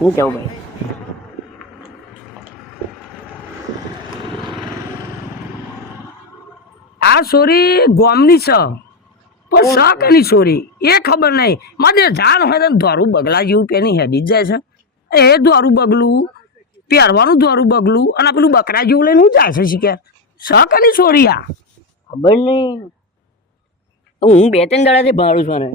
હું કેવું ભાઈ આ સોરી ગોમની છે પણ શકની સોરી એ ખબર નહીં મારે જાણ હોય તો ધોરું બગલા જેવું પેની હેડી જ જાય છે એ ધોરું બગલું પહેરવાનું ધોરું બગલું અને પેલું બકરા જેવું લઈને હું જાય છે શીખે શકની સોરી આ ખબર નહીં હું 2-3 દાડાથી ભાડું છું ને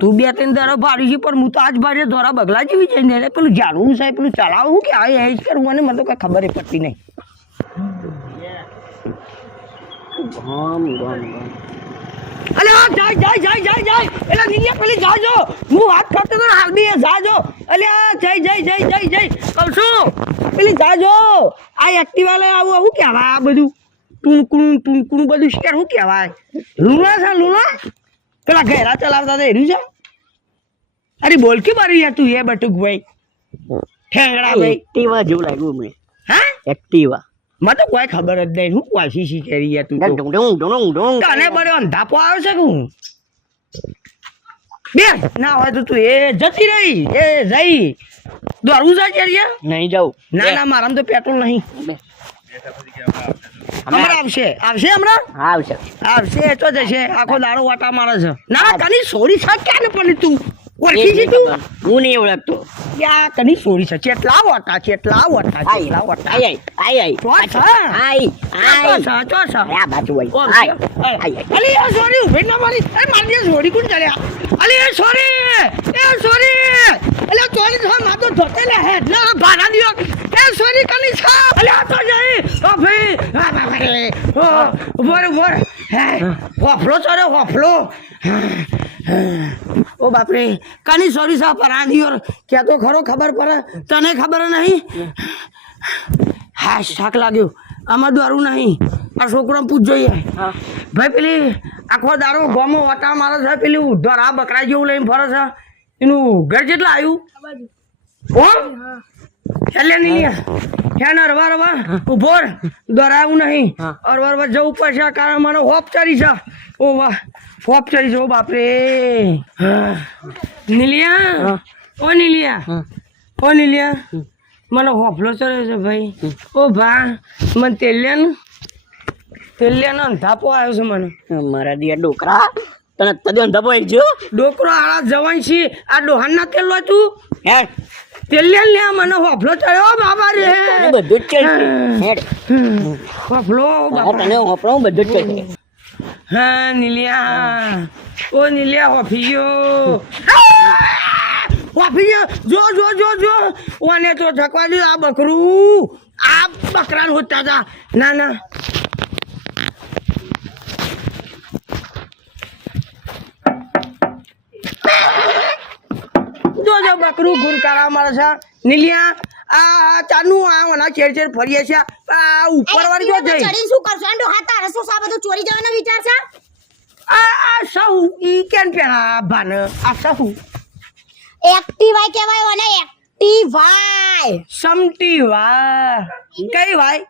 તું 2-3 દાડા ભાડી છે પણ હું તો આજ ભાડે ધોરા બગલા જેવી જઈને પેલું જાણવું છે પેલું ચલાવવું કે આ એ જ કરવું અને મને તો કઈ ખબર પડતી નહીં અલે આ જાય એટલે નીચે પેલી જાજો હું વાત કરતો તો હાલ બી જાજો અલે આ જઈ કહું છું પેલી જાજો આ એક્ટિવા લઈ આવું આવું કહેવાય આ બધું ટૂંકણું બધું શેર શું કહેવાય લુણા છે લુણા પેલા ઘેરા ચલાવતા હતા એનું છે અરે બોલ કે મારી યાર તું એ બટુક ભાઈ ઠેંગડા ભાઈ એક્ટિવા જેવું લાગ્યું મને હા એક્ટિવા મને તો કોઈ ખબર જ નહીં હું વાસી શીખેરી યાર તું તો ડુંગ તને બડો અંધાપો આવે છે કે હું બે ના હોય તો તું એ જતી રહી એ જઈ દોડવું છે યાર નહીં જાઉં ના મારામાં તો પેટ્રોલ નહીં હમણાં આવશે હમણાં આવશે તો જશે આખો દાડો વાટા મારે છે ના કની સોરી છે ક્યાં ને પણ તું ઓળખી છે તું હું નહીં ઓળખતો યા કની સોરી છે ચેટલા વાટા આ બાજુ અલી આ સોરી ઉભી ના મારી મારી સોરી કોણ કર્યા અલી એ સોરી અલે ચોરી થા માતો ધોતે લે હે ના ભાડા દિયો એ સોરી કની છે અલે આ તો જઈ ઓ ભાઈ આ બાબા બોર હે હોફલો ઓ બાપરે કની સોરી સા પરા દિયો કે તો ખરો ખબર પડે તને ખબર નહીં હા શાક લાગ્યો આમાં દારૂ નહીં આ છોકરો પૂછ જોઈએ ભાઈ પેલી આખો દારૂ ગોમો વટા મારે છે પેલી ધોરા બકરા જેવું લઈને ફરે છે એનું ઘર કેટલા આવ્યું એટલે નહીં ક્યાં રવા ઉભો દોરાવું નહીં અરવાર જવું પડશે કારણ મને હોપ ચડી છે ઓ વાહ હોપ ચડી છે ઓ બાપરે નીલિયા મને હોફલો ચડ્યો છે ભાઈ ઓ ભા મને તેલિયાનો અંધાપો આવ્યો છે મને મારા દિયા ડોકરા તને તદે અંધાપો આવી ગયો ડોકરો આળા જવાન છે આ ડોહાના તેલ લો તું હે તેલિયા લે મને હોફલો ચડ્યો બાબા રે બધું જ ચડશે હેડ હોફલો બાબા તને હોફલો બધું જ ચડશે હા નીલિયા ઓ નીલિયા હોફી ગયો જો ઓને તો થકવા દે આ બકરું આ બકરાને હોતા હતા ના જો બકરું ગુરકારા મારે છે નીલિયા આ ચાનું આ ઓના ચેડ ફરીએ છે આ ઉપર વાળી જો જઈ ચડી શું કરશો આંડો હાતા રસો સા બધું ચોરી જવાનો વિચાર છે આ સહુ ઈ કેન પેલા ભાન આ સહુ એક્ટિવાય કહેવાય ઓને એક્ટિવાય સમટી વા કઈ ભાઈ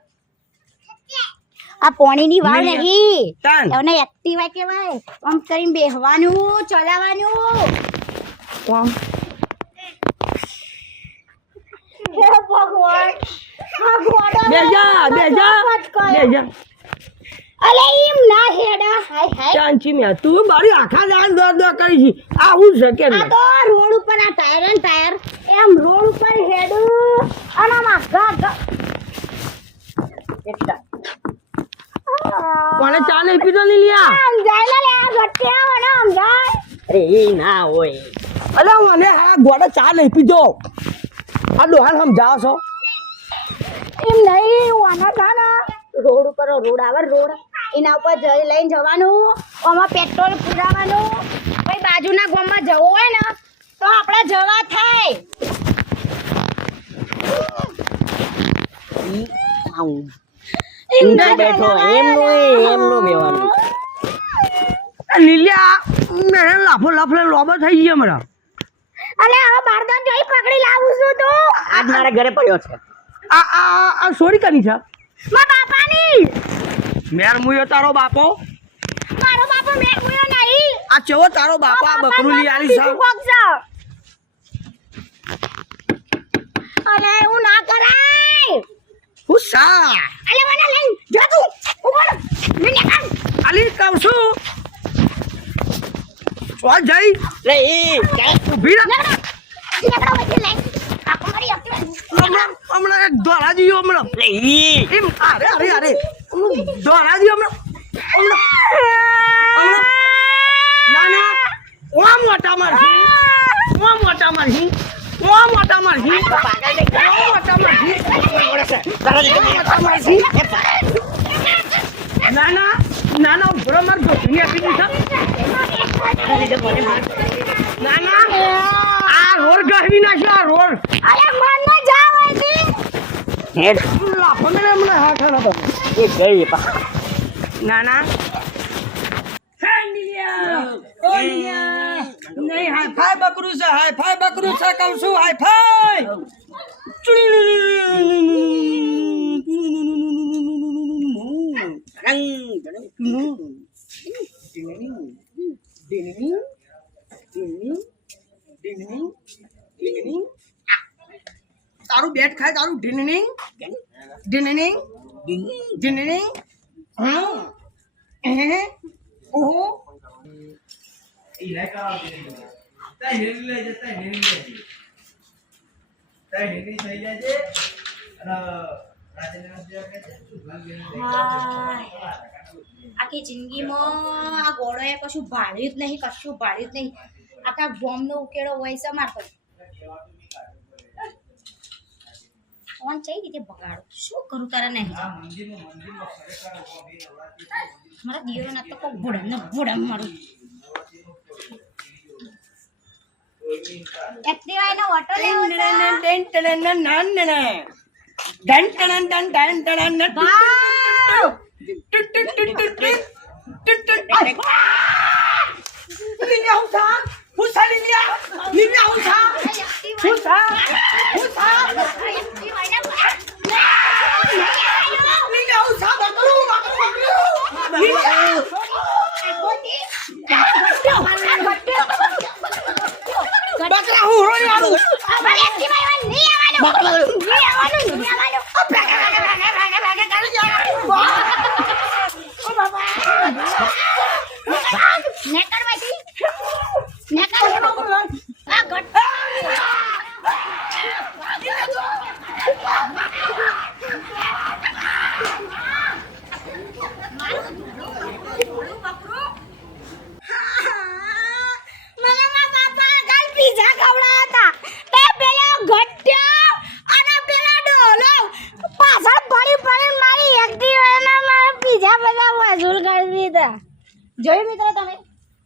આ પોણીની વાળ નહીં તાન ઓને એક્ટિવાય કહેવાય આમ કરીને બેહવાનું ચલાવવાનું કોમ હે ભગવાન બેજા અલે ઈમ ના હેડા હાય ચાંચી મે તું મારી આખા દાન દો કરી છે આ હું શકે આ તો રોડ ઉપર આ ટાયર એમ રોડ ઉપર હેડું અને માં કોને ચા નહીં પીધો નહીં લ્યા આમ જાય લે આ ગટ્યા મને આમ જાય અરે એ ના હોય અલે મને આ ગોડે ચા નહીં પીધો આ ડોહાન સમજાવો છો એમ નહીં વાના ગાના રોડ ઉપર રોડ આવે રોડ એના ઉપર જઈ લઈને જવાનું આમાં પેટ્રોલ પુરાવાનું કોઈ બાજુના ગામમાં જવું હોય ને તો આપણે જવા થાય બેઠો એમનો બેવાનું નીલિયા મેં લફલે લોબો થઈ ગયો મારા અલે હવે બારદાન જોઈ પકડી લાવું છું તો આજ મારા ઘરે પડ્યો છે આ સોરી કની છે મા બાપાની મેર મુયો તારો બાપો મારો બાપો મેં મુયો નહીં આ ચેવો તારો બાપો આ બકરું લઈ આલી છે કોક છે અલે એવું ના કરાય. હું સા અલે મને લઈને જા તું. ઉભો મને કામ. આલી કહું છું સ્વા જઈ લે ઈ ઊભી રહે નીકળો વચ્ચે લઈને. કાકો મારી એક્ટિવા. હમણાં એક દોડા દીયો હમણાં લે ઈ એમ અરે દોડા દીયો હમણાં ના ના ઓમ મોટા મારશી ઓમ મોટા મારશી ઓમ મોટા મારશી ના ના ઉભરો માર ગોઠવી આપી દીધા ના ના આ રોડ ગહવી નાખ્યો આ રોડ અરે મન ન જાવ હતી. હેડ લાફો ને હમણાં હાથ ના બસ એ ગઈ પા ના ના નહીં હાય ફાય બકરું છે કહું છું હાય ફાય તારું બેટ ખાય તારું ઢીનનિંગ ઢીનનિંગ ઢીનનિંગ ઓહો આખી જિંદગીમાં આ ગોળોએ કશું ભાળ્યું જ નહીં, કશું ભાળ્યું જ નહીં. આખા બોમ્બનો ઉકેળો હોય છે મારતો. ફોન કઈ રીતે બગાડો? શું કરું તારા નહીં? મારા દિયોરો ના તો કોક ભોડમ મારું. એક્ટિવા એનો ઓટો લેવો છે. બકરા હું રોઈ આવું પીઝા ખવડાયા હતા તે પેલો ઘટ્યો અને પેલો ડોલો પાછળ પડી મારી એક્ટિવાના મારા પીઝા બધા વસૂલ કરી દીધા. જોયું મિત્રો તમે?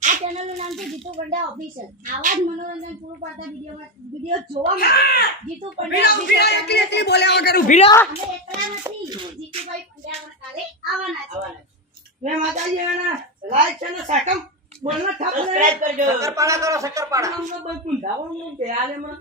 આ ચેનલનું નામ છે જીતુ પંડ્યા ઓફિશિયલ. આવા જ મનોરંજન પૂરું પાડતા વિડિયો જોવા માટે જીતુ પંડ્યા એકલી બોલ્યા વગર ઊભી રહો. અમે એકલા નથી. જીતુભાઈ પંડ્યા પણ કાલે આવવાના છે. મે માતાજી એના લાઈક છે ને સેકમ બોલનો થાપ સબસ્ક્રાઇબ કરજો. શક્કરપાડા કરો શક્કરપાડા. નામ તો કોઈ કુંડાવાનું બે આલે માં